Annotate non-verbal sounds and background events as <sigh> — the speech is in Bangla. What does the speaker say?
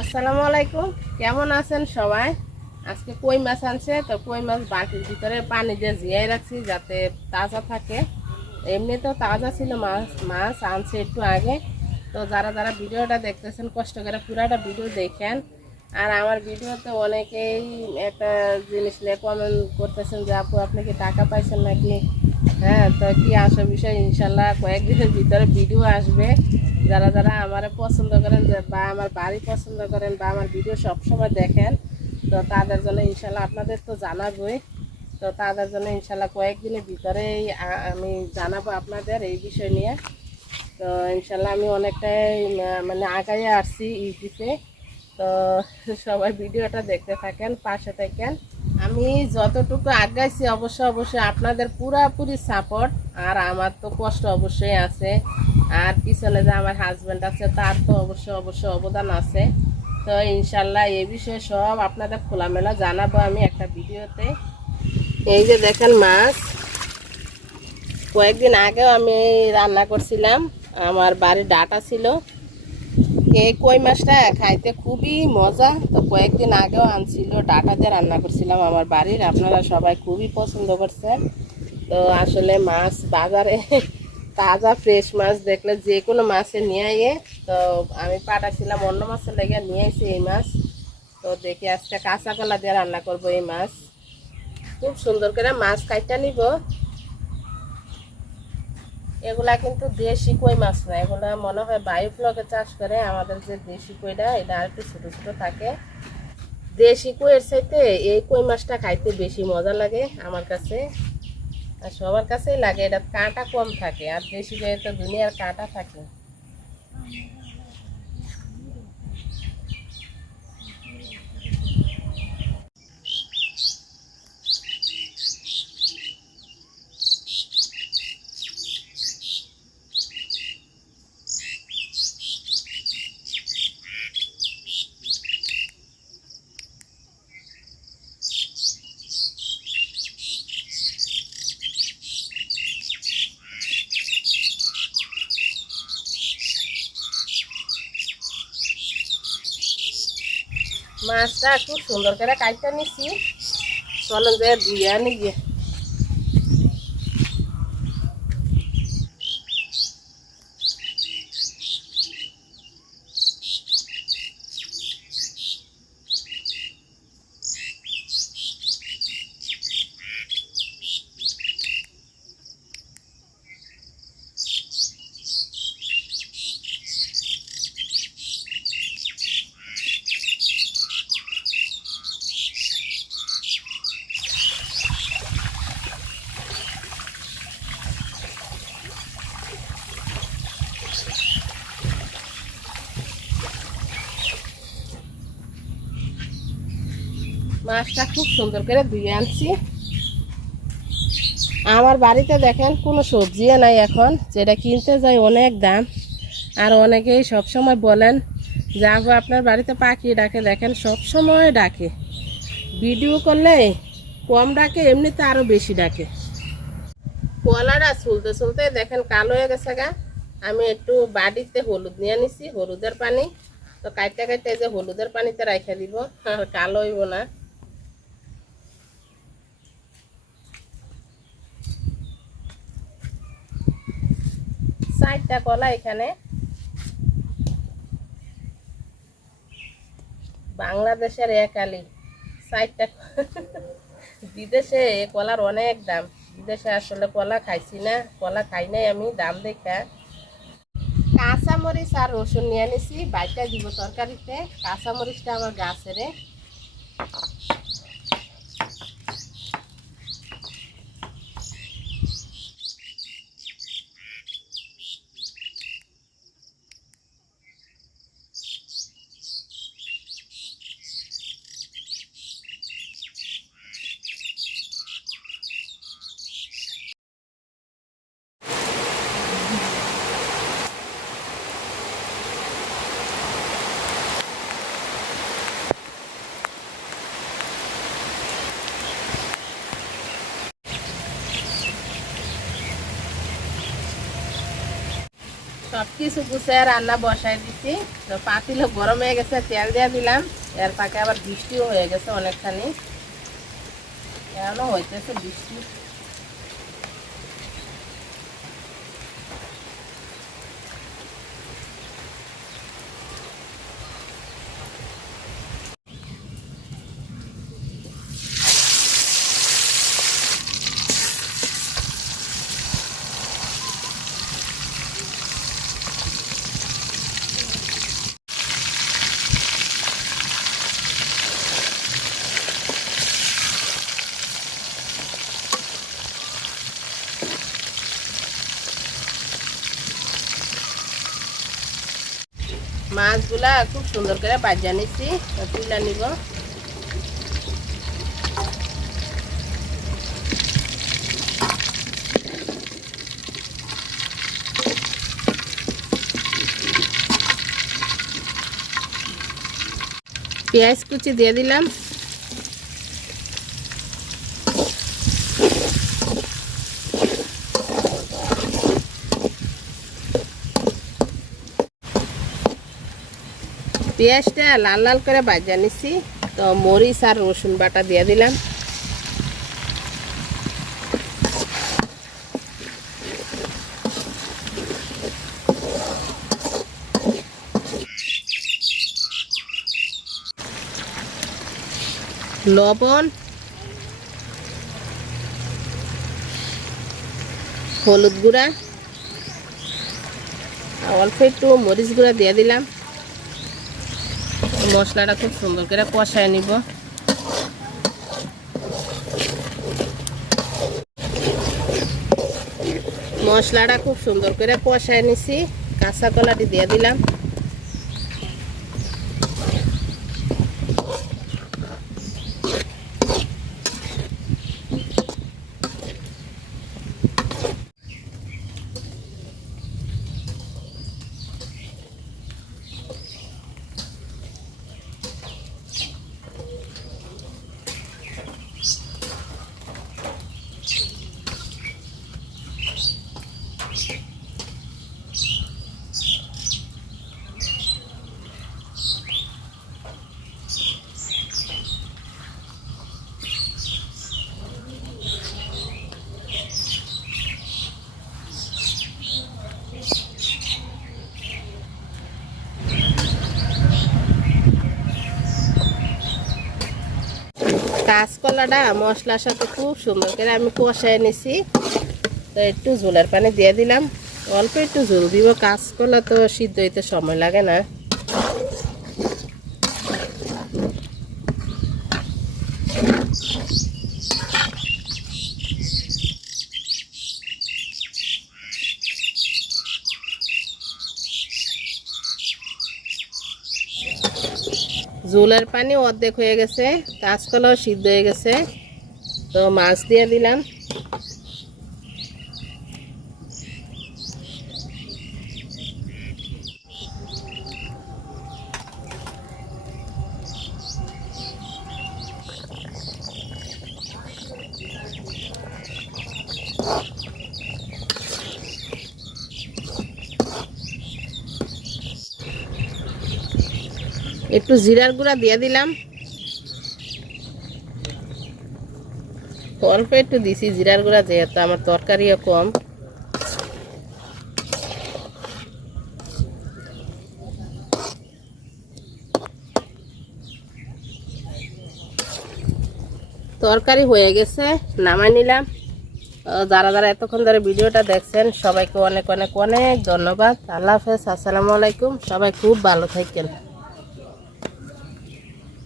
আসসালামু আলাইকুম। কেমন আছেন সবাই? আজকে কই মাছ আনছে? তো কই মাছ বাটির ভিতরে পানি দিয়ে জিয়াই রাখছি যাতে তাজা থাকে। এমনি তো তাজা ছিল মাছ মাছ আনছে একটু আগে। তো যারা যারা ভিডিওটা দেখতেছেন, কষ্ট করে পুরাটা ভিডিও দেখেন। আর আমার ভিডিওতে অনেকেই একটা জিনিস নিয়ে কমেন্ট করতেছেন যে, আপু, আপনি কি টাকা পাইছেন নাকি? হ্যাঁ তো কি আসে বিষয়? ইনশাল্লাহ কয়েকদিনের ভিতরে ভিডিও আসবে। যারা যারা আমার পছন্দ করেন বা আমার বাড়ি পছন্দ করেন বা আমার ভিডিও সবসময় দেখেন, তো তাদের জন্য ইনশাল্লাহ আপনাদের তো জানাবই। তো তাদের জন্য ইনশাল্লাহ কয়েকদিনের ভিতরেই আমি জানাব আপনাদের এই বিষয় নিয়ে। তো ইনশাল্লাহ আমি অনেকটাই মানে আগাইয়ে আসছি ইউটিউবে। তো সবাই ভিডিওটা দেখতে থাকেন, পাশে থাকেন। আমি যতটুকু আগাইছি অবশ্যই অবশ্যই আপনাদের পুরাপুরি সাপোর্ট আর আমার তো কষ্ট অবশ্যই আছে। আর পিছনে যে আমার হাজব্যান্ড আছে, তার তো অবশ্যই অবশ্যই অবদান আছে। তো ইনশাল্লাহ এই বিষয়ে সব আপনাদের খোলামেলা জানাব আমি একটা ভিডিওতে। এই যে দেখেন মাছ, কয়েকদিন আগেও আমি রান্না করছিলাম, আমার বাড়ির ডাটা ছিল। এই কই মাছটা খাইতে খুবই মজা, তো কয়েকদিন আগেও আনছিল, ডাটা দিয়ে রান্না করছিলাম আমার বাড়ির, আপনারা সবাই খুবই পছন্দ করছেন। তো আসলে মাছ বাজারে তাজা ফ্রেশ মাছ দেখলে যে কোনো মাছে নিয়ে আইয়ে, তো আমি পাঠাছিলাম, অন্য মাছের লেগে নিয়ে আইছি এই মাছ। তো দেখি আজকে কাঁচা কলা দিয়ে রান্না করব এই মাছ। খুব সুন্দর করে মাছ কাইটা নিব। এগুলা কিন্তু দেশি কই মাছ না, এগুলা মনে হয় বায়োফ্লকে চাষ করে, আমাদের যে দেশি কইটা, এটা আর একটু ছোটো ছোটো থাকে। দেশি কইয়ের চাইতে এই কই মাছটা খাইতে বেশি মজা লাগে আমার কাছে। আর সবার কাছেই লাগে, এটা কাঁটা কম থাকে, আর দেশি কইয়ে তো দুনিয়ার কাঁটা থাকে। মাছটা খুব সুন্দর করে কাটতে নিছি। চলেন যে ধুয়ে আনি মাছটা খুব সুন্দর করে ধুয়ে আনছি। আমার বাড়িতে দেখেন কোনো সবজিও নাই এখন, যেটা কিনতে যাই অনেক দাম। আর অনেকেই সবসময় বলেন, যে আবু আপনার বাড়িতে পাখি ডাকে, দেখেন সব সময় ডাকে। ভিডিও করলে কম ডাকে, এমনিতে আরও বেশি ডাকে। কলাটা চলতে চলতে দেখেন কালো হয়ে গেছে গা। আমি একটু বাড়িতে হলুদ নিয়ে নিছি, হলুদের পানি। তো কাটতে এই যে হলুদের পানিতে রাখা দিব, কালো হইব না। চারটা কলা এখানে। বাংলাদেশের এক আলি চারটা <laughs> বিদেশে কলার অনেক দাম। বিদেশে আসলে কলা খাইছি না, কলা খাই নাই আমি, দাম দেখা। কাঁচা মরিচ আর রসুন নিয়ে নিছি বাইটা দিব তরকারিতে। কাঁচা মরিচটা আমার গাছের। সব কিছু গুছিয়ে রান্না বসাই দিচ্ছি তো পাতিলে গরম হয়ে গেছে, তেল দিয়ে দিলাম। এর পাকে আবার বৃষ্টিও হয়ে গেছে অনেকখানি। এমনও হইতেছে বৃষ্টি। মাছগুলা খুব সুন্দর করে বাজা নিচ্ছি তুলে নিব। পেঁয়াজ কুচি দিয়ে দিলাম। পেঁয়াজটা লাল লাল করে বাজা নিছি। তো মরিচ আর রসুন বাটা দিয়ে দিলাম। লবণ, হলুদ গুঁড়া অল্প একটু মরিচ গুঁড়া দিয়ে দিলাম। মশলাটা খুব সুন্দর করে কষায় নিব। মশলাটা খুব সুন্দর করে কষায় নিছি। কাঁচা কলাটি দিয়ে দিলাম। কাঁচকলাটা মশলার সাথে খুব সুন্দর করে আমি কষায় নিছি। তো একটু ঝোলের পানি দিয়ে দিলাম। অল্প একটু ঝোল দিব, কাঁচকলা তো সিদ্ধ হইতে সময় লাগে না। ঝোলের পানি অর্ধেক হয়ে গেছে কাঁচকলাও সিদ্ধ হয়ে গেছে। তো মাছ দিয়ে দিলাম। একটু জিরার গুঁড়া দিয়ে দিলাম। অল্প একটু দিছি জিরার গুঁড়া, যেহেতু আমার তরকারিও কম। তরকারি হয়ে গেছে, নামাই নিলাম। যারা যারা এতক্ষণ ধরে ভিডিওটা দেখছেন, সবাইকে অনেক অনেক অনেক ধন্যবাদ। আল্লাহ হাফেজ, আসসালামু আলাইকুম। সবাই খুব ভালো থাকেন।